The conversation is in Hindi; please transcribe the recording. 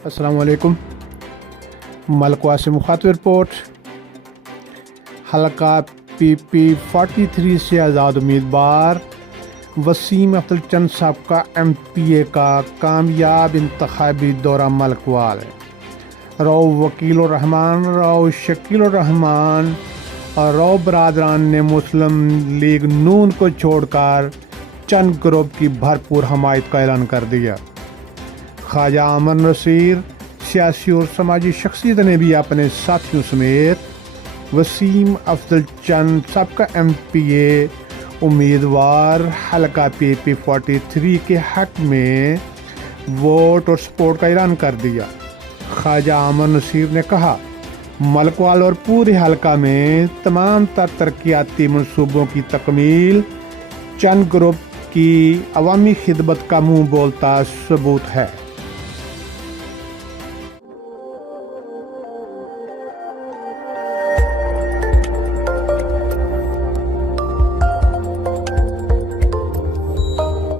अस्सलाम वालेकुम। मलकवा से मुखातिब रिपोर्ट। हल्का PP43 से आज़ाद उम्मीदवार वसीम अख्तर चंद साहब का MPA का कामयाब इंतखाबी दौरा मलकवाल। रौ वकील रहमान, रौ शकील रहमान और रौ बरादरान ने मुस्लिम लीग नून को छोड़कर चंद ग्रुप की भरपूर हमायत का ऐलान कर दिया। ख्वाजा अमन नसीर सियासी और समाजी शख्सियत ने भी अपने साथियों समेत वसीम अफजल चंद साहब का MPA उम्मीदवार हल्का PP43 के हक में वोट और सपोर्ट का ऐलान कर दिया। ख्वाजा अमन नसीर ने कहा, मलकवाल और पूरे हल्का में तमाम तरक्याती मनसूबों की तकमील चंद ग्रुप की अवामी खिदमत का मुंह बोलता सबूत है।